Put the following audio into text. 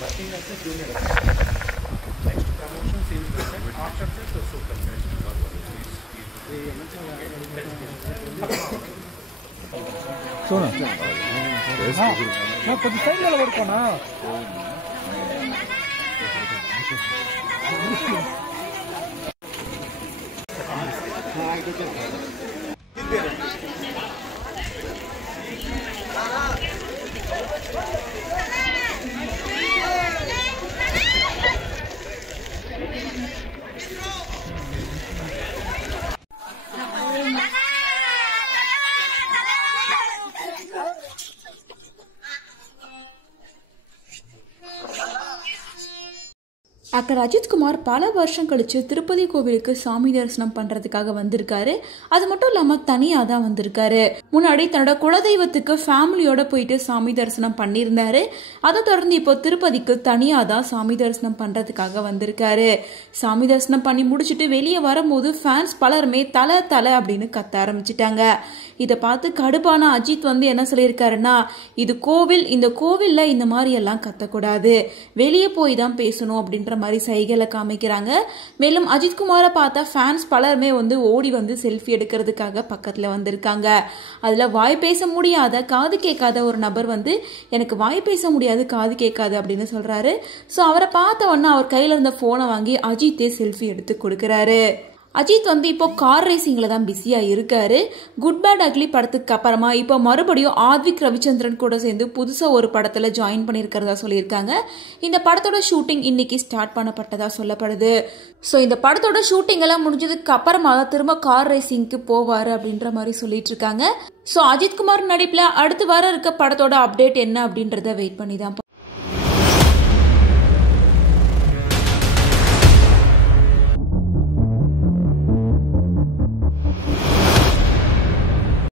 Working as a junior. Next promotion sales person. After that the supervisor. सुनो हाँ मैं कुछ सही वाला वर्क करना ஆக்டர் அஜித் குமார் பல வருஷம் கழிச்சு திருப்பதி கோவிலுக்கு சாமி தரிசனம் பண்றதுக்காக வந்திருக்காரு. அது மட்டும் இல்லாம தனியா தான் வந்திருக்காரு. முன்னாடி தன்னோட குலதெய்வத்துக்கு ஃபேமிலியோட போயிட்டு சாமி தரிசனம் பண்ணியிருந்தாரு. அதை தொடர்ந்து இப்போ திருப்பதிக்கு தனியா தான் சாமி தரிசனம் பண்றதுக்காக வந்திருக்காரு. சாமி தரிசனம் பண்ணி முடிச்சுட்டு வெளியே வரும்போது ஃபேன்ஸ் பலருமே தலை தலை அப்படின்னு கத்த ஆரம்பிச்சிட்டாங்க. இதை பார்த்து கடுப்பான அஜித் என்ன சொல்லியிருக்காருன்னா, இது கோவில், இந்த கோவில்ல இந்த மாதிரி எல்லாம் கத்தக்கூடாது, வெளியே போய் தான் பேசணும் அப்படின்ற மாதிரி சைகளை காமிக்கிறாங்க. மேலும் அஜித் குமாரை பார்த்தா ஃபேன்ஸ் பலருமே ஓடி செல்ஃபி எடுக்கிறதுக்காக பக்கத்துல வந்திருக்காங்க. அதுல வாய் பேச முடியாத, காது கேட்காத ஒரு நபர் எனக்கு வாய் பேச முடியாது, காது கேட்காது அப்படின்னு சொல்றாரு. ஸோ அவரை பார்த்த உடனே அவர் கையில இருந்த போனை வாங்கி அஜித்தே செல்ஃபி எடுத்து கொடுக்கிறாரு. அஜித் இப்போ கார் ரேசிங்ல தான் பிஸியா இருக்காரு. குட் பேட் அக்லி படத்துக்கு அப்புறமா இப்போ மறுபடியும் ஆத்விக் ரவிச்சந்திரன் கூட சேர்ந்து புதுசா ஒரு படத்துல ஜாயின் பண்ணிருக்கிறதா சொல்லியிருக்காங்க. இந்த படத்தோட ஷூட்டிங் இன்னைக்கு ஸ்டார்ட் பண்ணப்பட்டதா சொல்லப்படுது. ஸோ இந்த படத்தோட ஷூட்டிங் எல்லாம் முடிஞ்சதுக்கு அப்புறமா தான் திரும்ப கார் ரேசிங்க்கு போவாரு அப்படின்ற மாதிரி சொல்லிட்டு இருக்காங்க. ஸோ அஜித் குமார் நடிப்புல அடுத்து வர இருக்க படத்தோட அப்டேட் என்ன அப்படின்றத வெயிட் பண்ணி தான்